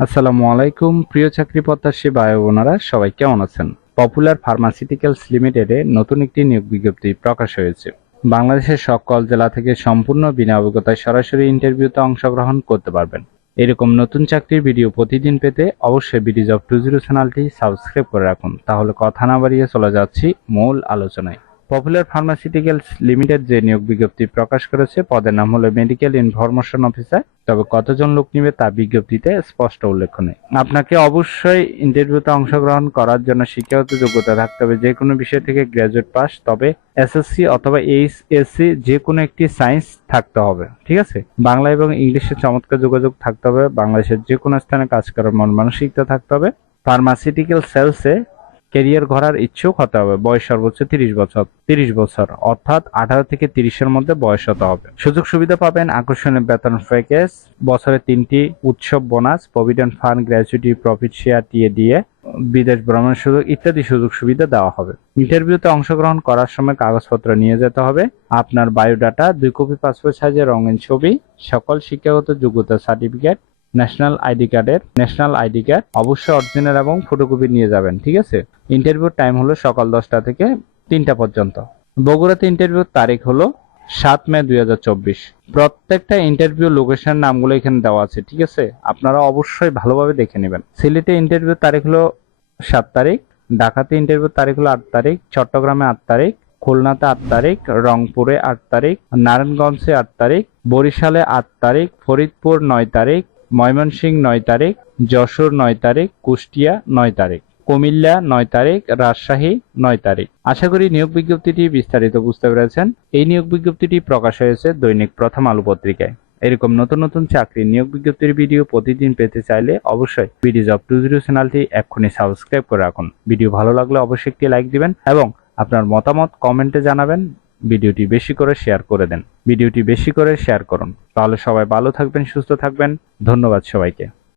আসসালামু আলাইকুম প্রিয় চাকরি প্রত্যাশী ভাই ও বোনেরা, সবাই কেমন আছেন? পপুলার ফার্মাসিউটিক্যালস লিমিটেডে নতুন একটি নিয়োগ বিজ্ঞপ্তি প্রকাশ হয়েছে। বাংলাদেশের সকল জেলা থেকে সম্পূর্ণ বিনা অভিজ্ঞতায় সরাসরি ইন্টারভিউতে অংশগ্রহণ করতে পারবেন। এরকম নতুন চাকরির ভিডিও প্রতিদিন পেতে অবশ্যই বিডি জব 20 চ্যানেলটি সাবস্ক্রাইব করে রাখুন। তাহলে কথা না বাড়িয়ে চলে যাচ্ছি মূল আলোচনায়। পপুলার ফার্মাসিউটিক্যালস লিমিটেড যে নিয়োগ বিজ্ঞপ্তি প্রকাশ করেছে, পদের নাম হলো মেডিকেল ইনফরমেশন অফিসার। তবে কতজন লোক নিবে তা বিজ্ঞপ্তিতে স্পষ্ট উল্লেখ নেই। আপনাকে অবশ্যই ইন্টারভিউতে অংশগ্রহণ করার জন্য শিক্ষাগত যোগ্যতা থাকতে হবে, যে কোনো বিষয় থেকে গ্রাজুয়েট পাস, তবে এসএসসি অথবা এইচএসসি যে কোনো একটি সায়েন্স থাকতে হবে। ঠিক আছে, বাংলা এবং ইংলিশে চমৎকার যোগাযোগ থাকতে হবে। বাংলাদেশের যে কোনো স্থানে কাজ করার মন মানসিকতা থাকতে হবে। ফার্মাসিউটিক্যাল সেলসে ক্যারিয়ার গড়ার ইচ্ছুক হতে হবে। বয়স সর্বোচ্চ 30 বছর অর্থাৎ 18 থেকে 30-এর মধ্যে বয়স হতে হবে। সুযোগ সুবিধা পাবেন আকর্ষণীয় বেতন প্যাকেজ, বছরে 3টি উৎসব bonus, provident fund, gratuity, profit share, TA DA, বিদেশ ভ্রমণের সুযোগ ইত্যাদি সুযোগ সুবিধা দেওয়া হবে। ইন্টারভিউতে অংশগ্রহণ করার সময় কাগজপত্র নিয়ে যেতে হবে। আপনার বায়োডাটা, 2 কপি পাসপোর্ট সাইজের রঙিন ছবি, সকল শিক্ষাগত যোগ্যতা সার্টিফিকেট, ন্যাশনাল আইডি কার্ড অবশ্যই অরিজিনাল এবং ফটোকপি নিয়ে যাবেন। ঠিক আছে। ইন্টারভিউর টাইম হলো সকাল 10টা থেকে 3টা পর্যন্ত। বগুড়াতে ইন্টারভিউর তারিখ হলো 7 মে 2024। প্রত্যেকটা ইন্টারভিউ লোকেশন নামগুলো এখানে দেওয়া আছে। ঠিক আছে, আপনারা অবশ্যই ভালোভাবে দেখে নেবেন। সিলেটে ইন্টারভিউর তারিখ হলো 7 তারিখ, ঢাকাতে ইন্টারভিউর তারিখ হলো 8 তারিখ, চট্টগ্রামে 8 তারিখ, খুলনাতে 8 তারিখ, রংপুরে 8 তারিখ, নারায়ণগঞ্জে 8 তারিখ, বরিশালে 8 তারিখ, ফরিদপুর 9 তারিখ, ময়মনসিংহ 9 তারিখ, যশোর 9 তারিখ, কুষ্টিয়া 9 তারিখ, কুমিল্লা 9 তারিখ, রাজশাহী 9 তারিখ। আশা করি নিয়োগ বিজ্ঞপ্তিটি বিস্তারিত বুঝতে পেরেছেন। এই নিয়োগ বিজ্ঞপ্তিটি প্রকাশ হয়েছে দৈনিক প্রথম আলো পত্রিকায়। এরকম নতুন নতুন চাকরির নিয়োগ বিজ্ঞপ্তির ভিডিও প্রতিদিন পেতে চাইলে অবশ্যই বিডি জব 20 চ্যানেলটি এক্ষুনি সাবস্ক্রাইব করে রাখুন। ভিডিও ভালো লাগলে অবশ্যই একটি লাইক দিবেন এবং আপনার মতামত কমেন্টে জানাবেন। ভিডিওটি বেশি করে শেয়ার করে দেন। ভিডিওটি বেশি করে শেয়ার করুন। তাহলে সবাই ভালো থাকবেন, সুস্থ থাকবেন। ধন্যবাদ সবাইকে।